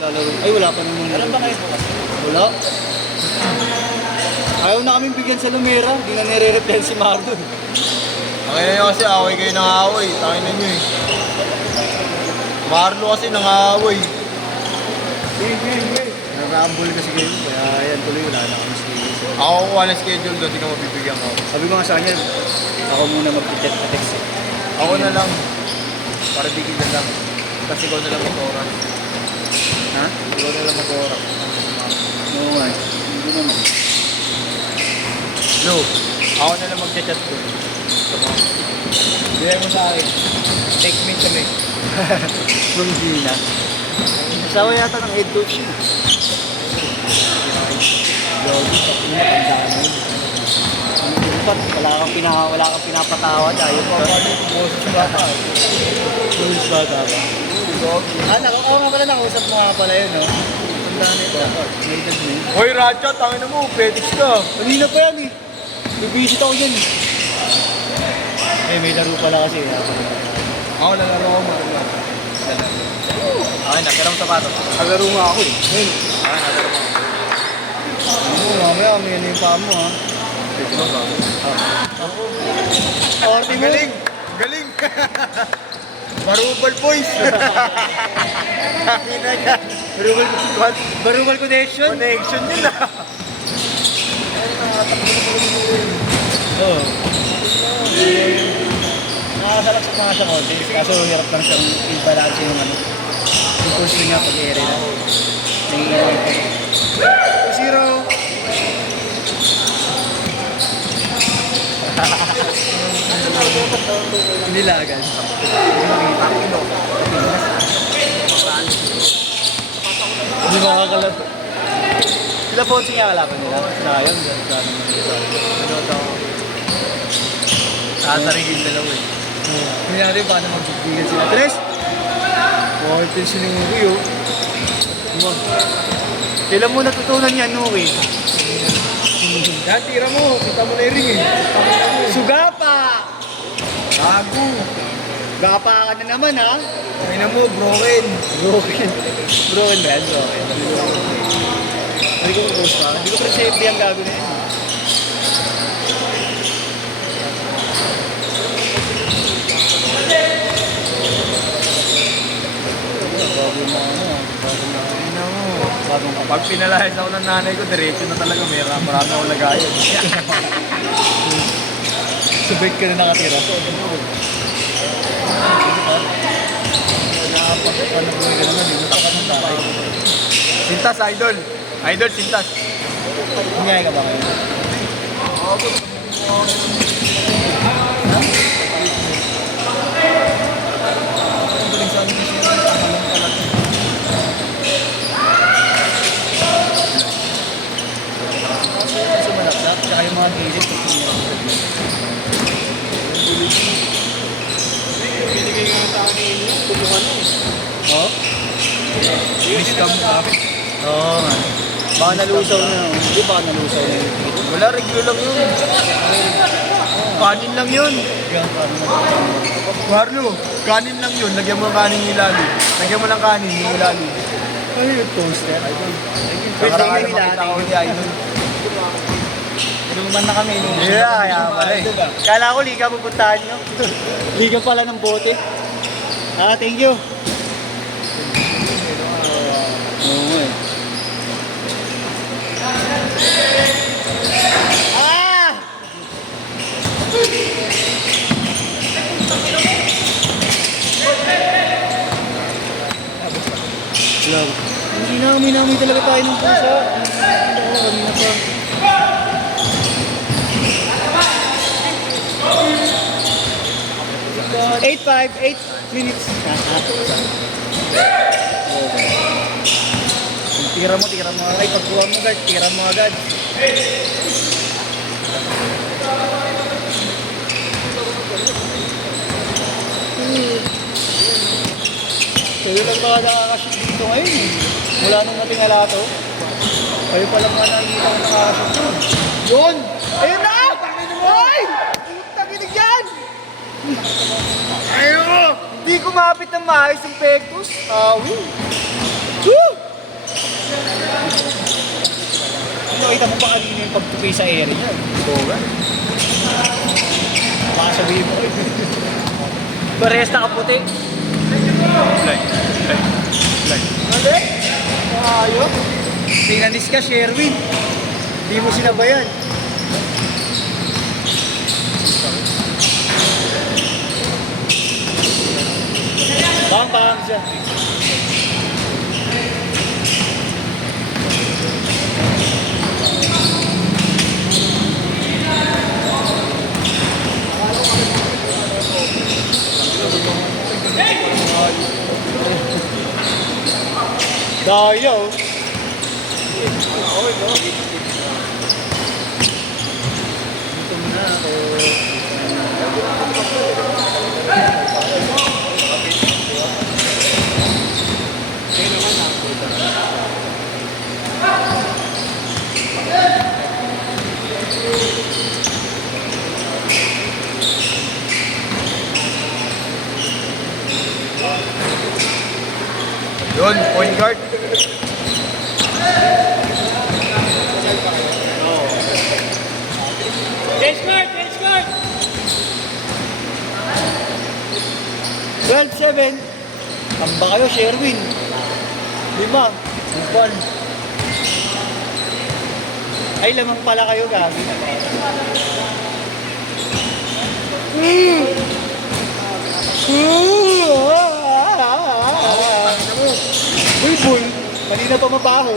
Lalaro. Ay, wala pa naman. Alam ba kayo bukas? Wala. Ayaw na kaming bigyan sa Lumera. Hindi na nire-reply si Mardon. Ang ina nyo kasi, away kayo ng away. Tangin na nyo eh. Marlo kasi nang-away. Nag-aambol kasi kayo. Kaya yan tuloy, wala na kami schedule. Ako kukuha ng schedule doon, di ka mabibigyan ako. Sabi ko nga sa kanya, ako muna mag-chat na text. Ako na lang. Para di kita lang. Kasi ikaw na lang mag-oras. Ha? Ikaw na lang mag-oras. Oo nga. Hindi naman. No, ako na lang mag-chat doon. Bigay mo sa akin. Take me kami. From Gina. Asawa yata ng head coach niya. Yogi, pag-una, ang dami. Wala kang pinapatawad. Ayaw ka. Boses bata. Boses bata ba? Oo nga pala, nakausap mo nga pala yun, no? Ang dami ito. May edad mo yun. Hoy, Ratchat, tangin na mo. Petix ka. Kanina pa yan eh. Bibisit ako yan. May laro pala kasi. Ako nalaro ako mo. Okay, nakirang sapatos. Naglaro nga ako eh. Ayun. Okay, nalaro mo. Mamaya, may ano yung paa mo ha. Orte mo. Galing! Galing! Barubal boys! Hina yan. Barubal connection. Connection yun ah. Oo. Nakakasarap sa mga siya konti. Kaso hirap lang siyang i-balance yung ano. Yung pulse niya pag-ere na. Nangyayari pa. 2-0. Nilagan. Hindi makakalat. Sila po siya kalaban nila. Sila yun. Manood ako. Sasarigin dalawa eh. Kunyari paano magbibigyan sila. Tres! Oh, ito yung sininguki oh. Kailan mo natutunan yan, Nuki? Yan, tira mo. Kita mo na yung ring eh. Sugapa! Gago. Gapa ka na naman ha? Ay na mo, broken. Broken. Broken ba yan? Broken. Hindi ko mag-post pa. Hindi ko pa safety ang gago na yan. Bago na ano. Ay na mo. Bagong kapag. Pag pinalayas ako ng nanay ko, diretso na talaga. Marami ako lagayan. Sa bed ka na nakatira. Sintas, idol. Idol, sintas. Kunyay ka ba kayo? Sumalaksak, tsaka yung mga gilid. Binigay nga sa akin yung tulungan eh. Oh? Discount sa akin. Oo nga. Baka nalusaw na. Hindi baka nalusaw na yun. Wala, regular lang yun. Kanin lang yun. Marlo, kanin lang yun. Lagyan mo ng kanin yung ilalim. Lagyan mo ng kanin yung ilalim. Ano yung toaster? Idol. Nakaraan na makita ko ni Idol. Inuman na kami. Yeah, kaya pala eh. Kala ko liga pupuntahan nyo. Liga pala ng bote. Ah, thank you. Oo nga eh. Ah! Love. Hindi namin talaga tayo ng pusa. Kami na pa. Eight five, 8 minutes. Tira mo. Ay, pagkuha mo agad, tira mo agad. Kayo lang mga nakakashoot dito ngayon eh. Mula nung natingala to. Kayo pa lang mga nakikita ko nakakashoot doon. Yun! Ayun na! Ay! Takinig yan! Ayun! Hindi kumapit ng maayos yung pektos. Woo! kanina yung pagtupi sa area niya. Bogan. Baka sabihin mo. Parehas nakaputi. Fly. Mali? Ayos. Pinanis ka, Sherwin. Hindi mo sinabayan. Bang siya. Daya oh. Dito muna ako. Yun, point guard. Bench guard! 12-7. Tamba kayo, Sherwin. 5. Buwan. Ay, lamang pala kayo, gabi. Bulbul. Kanina pa mabaho.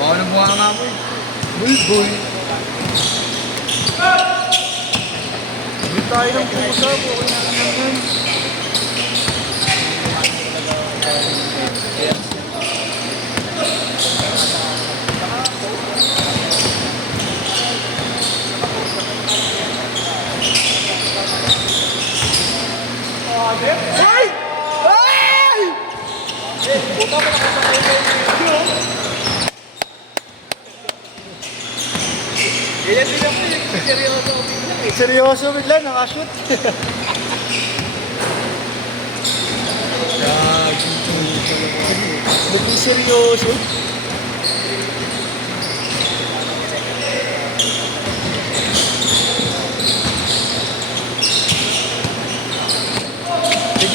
Baka nang buha nga mo. Bulbul. Hindi tayo ng pusa. Bukan na naman. Ay! Ay! Puta mo na seryoso bigla, nakashoot. Naging seryoso.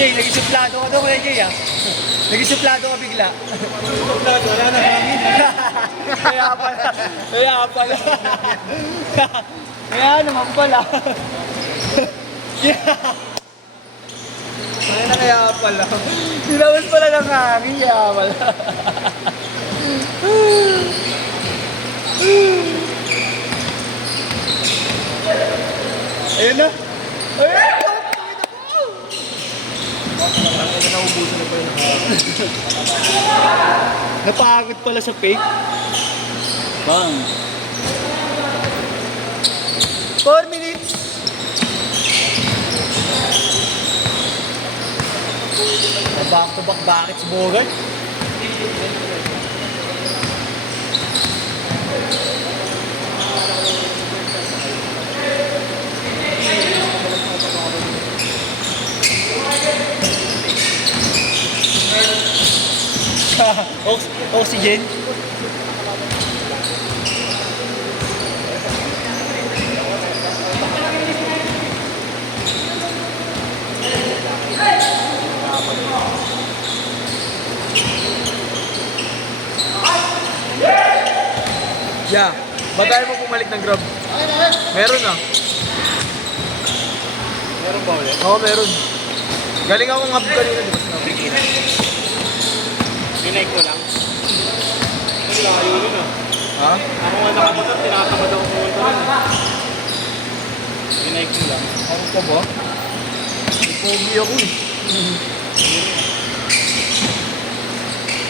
Jay, naging suplado ka daw, Kuya Jay, ah. Naging suplado ka bigla. Suplado, wala na kami. Kaya pala. Kaya naman pala. Kaya pala. Tinawis pala ng hangin, kaya pala. Ayun na. Ayun! Naubusan na pa yun. Napagod pala sa fake. Bang. 4 minutes. Back to back buckets, Bogart. Oxygen. Yeah. Ba't tayo mo bumalik ng grab? Meron ah. Meron ba ulit? Oo, meron. Galing ako ng hub kanina, di ba? Dinay ko lang. Kasi nakayo rin ah. Ha? Ako nga nakamotor, tinatamad ako pumunta rin. Dinay ko lang. Ako pa ba? May pogi ako eh.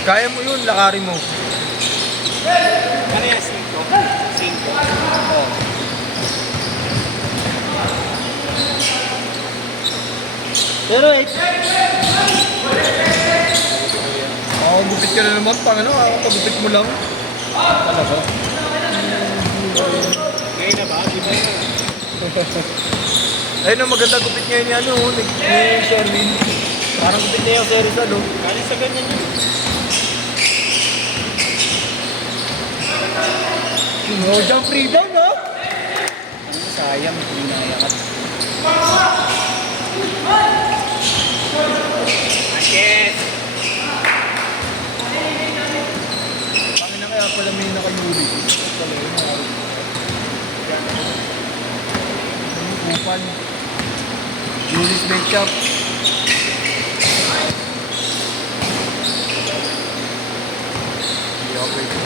Kaya mo yun, lakarin mo. Ano yan, 5? 5. Oo. Pero Ako, gupit ka na naman. Pangano, ako pagupit mo lang. talaga? Ngayon na ba? Di ba yun? Ayun ang maganda gupit ngayon ni ano, ni Sherwin. Parang gupit niya yung series ano. Galing sa ganyan yun. No jump rebound, no? Sayang, hindi na yakat. Akit! Pangin na kaya pala may nakayuli. Upan. Julius Bechap. Hindi ako pwede ko.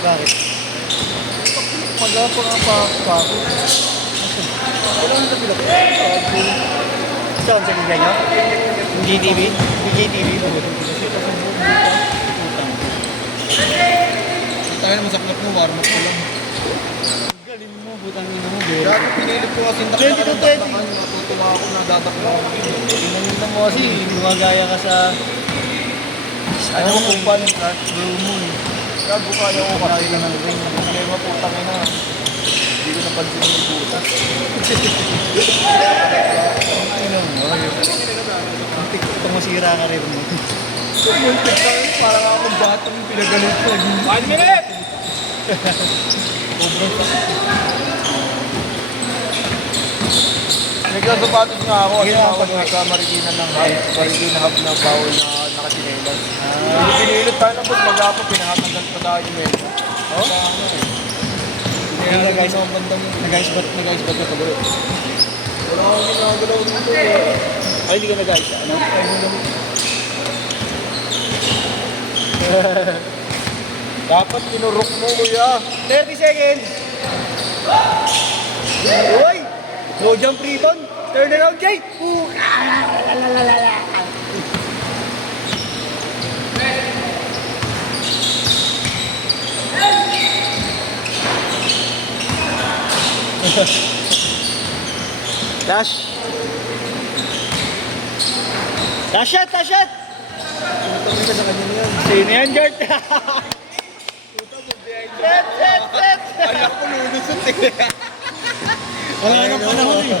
Bakit? Magapa nga pa. Wala nang tabi lang. Saan sa kanya niya? Yung GTV? Yung GTV? Tayo naman sa club mo, warm up ko lang. Galing mo, butang ina mo, bro. Dati pinilit ko kasi 20 to 20. Natutuwa ako na dadakla ako. Tingnan mo kasi, gumagaya ka sa... Ano mo, kumpan, bro mo eh. Gago kaya ko kasi. Ka ng ring. Kaya maputang ina. Hindi ko napansin yung puta. Tingnan mo, yung TikTok masira ka rin mo. Kumuntik ka rin, parang akong batang pinagalit ko. 1 minute! Nagsasapatos nga ako kasi Ginawa tawag nga sa Marikina ng hub. Marikina hub na bawal na nakasinelas. Hindi pinilit tayo na boss, mag-apo, pinakatanggal pa tayo yung menu. Oh? Kaya nag-guys ba't ka pag-uwi? Wala akong ginagalaw dito. Ay, hindi ka nag-guys. Ano? Ay, hindi lang. Dapat kinurok mo, kuya. 30 seconds! Uy! No jump rebound! Turn around, Jay! Dash! Dash shot! Dash shot! Tumingin ka sa kanya niyan. Sino yan, Jart? Set! Ayak ko lulusot eh. Wala nang panahon eh.